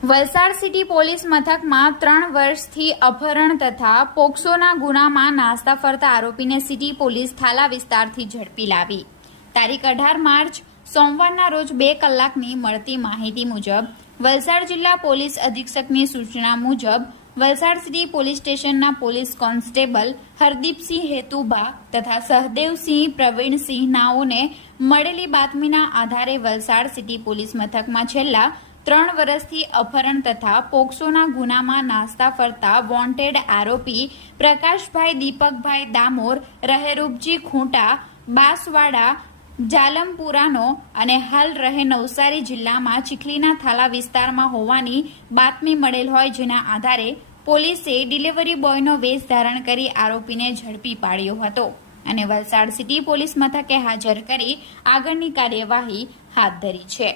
Valsad city police મથકમાં ત્રણ વર્ષથી અપહરણ તથા પોક્સોના ગુનામાં નાસ્તા ફરતા આરોપીને સિટી પોલીસ થાલા વિસ્તારથી ઝડપી લાવી. તારીખ અઢાર માર્ચ, સોમવારના રોજ બે કલાકની મળતી માહિતી મુજબ, વલસાડ જિલ્લા પોલીસ અધિક્ષકની સૂચના મુજબ, વલસાડ સિટી પોલીસ સ્ટેશનના પોલીસ કોન્સ્ટેબલ હરદીપસિંહ હેતુભા તથા સહદેવસિંહ પ્રવીણસિંહ નાઓને મળેલી બાતમીના આધારે વલસાડ સિટી પોલીસ મથકમાં છેલ્લા ત્રણ વર્ષથી અપહરણ તથા પોક્સોના ગુનામાં નાસ્તા ફરતા વોન્ટેડ આરોપી પ્રકાશભાઈ, દીપકભાઈ દામોર, રહેરૂપજી ખૂંટા, બાસવાડા, જાલમપુરાનો અને હાલ રહે નવસારી જિલ્લામાં ચીખલીના થાલા વિસ્તારમાં હોવાની બાતમી મળેલ હોય જેના આધારે પોલીસે ડિલિવરી બોયનો વેશ ધારણ કરી આરોપીને ઝડપી પાડ્યો હતો અને વલસાડ સિટી પોલીસ મથકે હાજર કરી આગળની કાર્યવાહી હાથ ધરી છે.